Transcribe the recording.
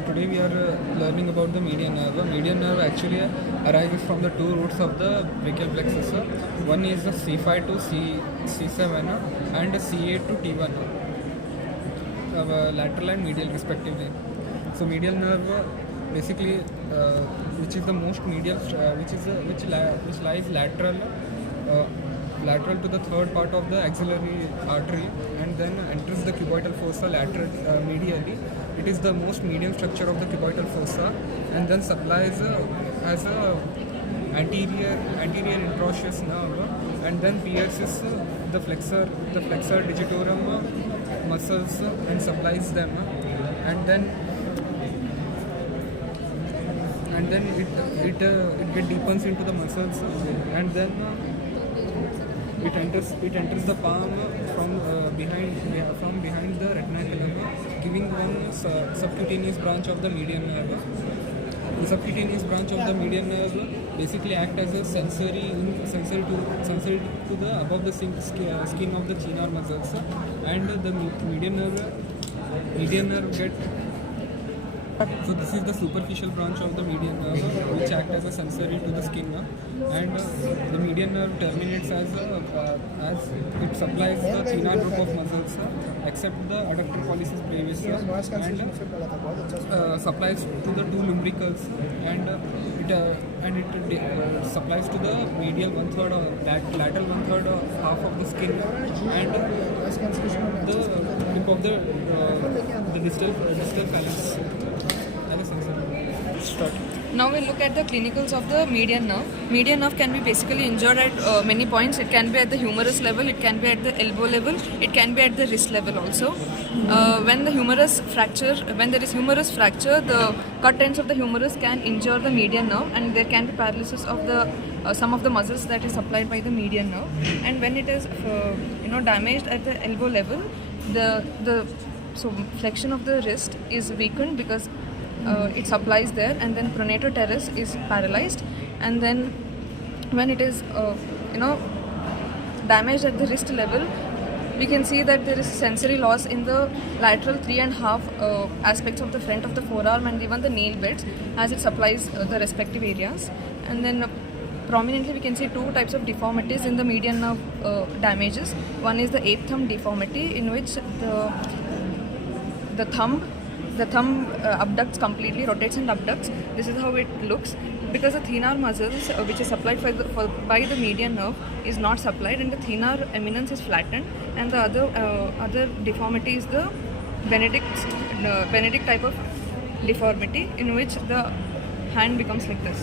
So today we are learning about the median nerve. Median nerve actually arises from the two roots of the brachial plexus. One is the C5 to C7 and C8 to T1, lateral and medial respectively. So medial nerve basically, which is the most medial, which lies lateral to the third part of the axillary artery and then enters the cuboidal fossa medially. It is the most medial structure of the cuboidal fossa and then supplies as a anterior interosseous nerve and then pierces the flexor digitorum muscles and supplies them and then it get deepens into the muscles and then it enters the palm from behind the retinaculum, giving one subcutaneous branch of the median nerve. The subcutaneous branch of the median nerve basically act as a sensory to the above the skin of the thenar muscles, and the median nerve get. So this is the superficial branch of the median nerve, which act as a sensory to the skin, and the median nerve terminates as it supplies the thenar group of muscles, except the adductor pollicis brevis, and supplies to the two lumbricals, and it supplies to the medial 1/3 or lateral 1/3 half of the skin, and the tip of the distal phalanx. Start. Now we'll look at the clinicals of the median nerve. Median nerve can be basically injured at many points. It can be at the humerus level, it can be at the elbow level, it can be at the wrist level also. When there is humerus fracture, the cut ends of the humerus can injure the median nerve, and there can be paralysis of the some of the muscles that is supplied by the median nerve. And when it is damaged at the elbow level, the flexion of the wrist is weakened because it supplies there, and then pronator teres is paralyzed, and then when it is damaged at the wrist level, we can see that there is sensory loss in the lateral 3.5 aspects of the front of the forearm and even the nail beds, as it supplies the respective areas. And then prominently we can see two types of deformities in the median nerve damages. One is the eighth thumb deformity, in which the thumb abducts completely, rotates and abducts. This is how it looks, because the thenar muscles which is supplied by the median nerve is not supplied, and the thenar eminence is flattened, and the other deformity is the Benedict type of deformity, in which the hand becomes like this.